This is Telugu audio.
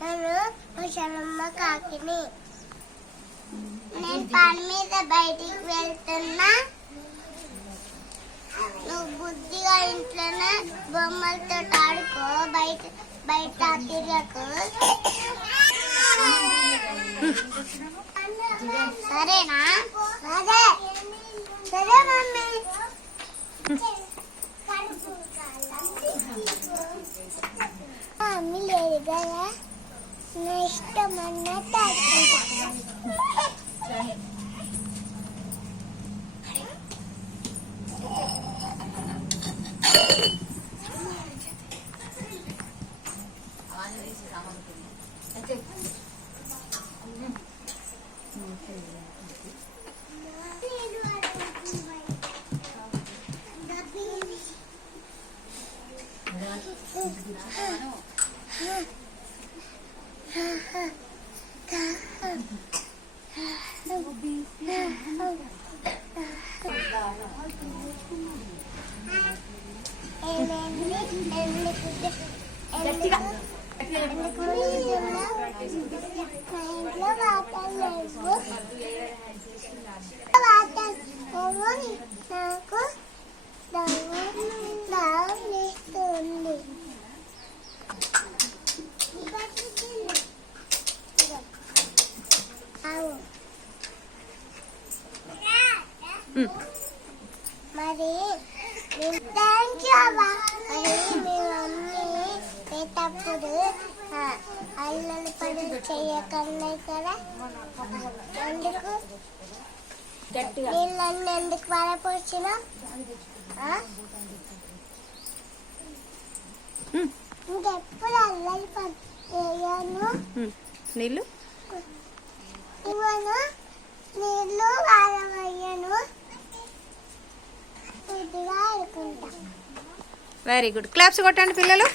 నేను ముసలమ్మ కాకిని. నేను పని మీద బయటికి వెళ్తున్నా. నువ్వు బుద్ధిగా ఇంట్లోనే బొమ్మలతో ఆడుకో, బయట తిరగకు. సరేనా? సరే మమ్మీ. మమ్మీ లేదు కదా, నా ఇష్టం అన్నట్టు మరి థ్యాంక్ యూ అవ్వా. మరి మీ మమ్మీ పెట్టప్పుడు అల్లలు పడి చెయ్యకన్నా కదా, ఎందుకు నీళ్ళన్నీ ఎందుకు పారపోసిన? ఇంకెప్పుడు అల్లలు పడి చేయను. నీళ్ళు ఇవ్వను, నీళ్ళు వారవయ్యను. Very good. క్లాప్స్ కొట్టండి పిల్లలు.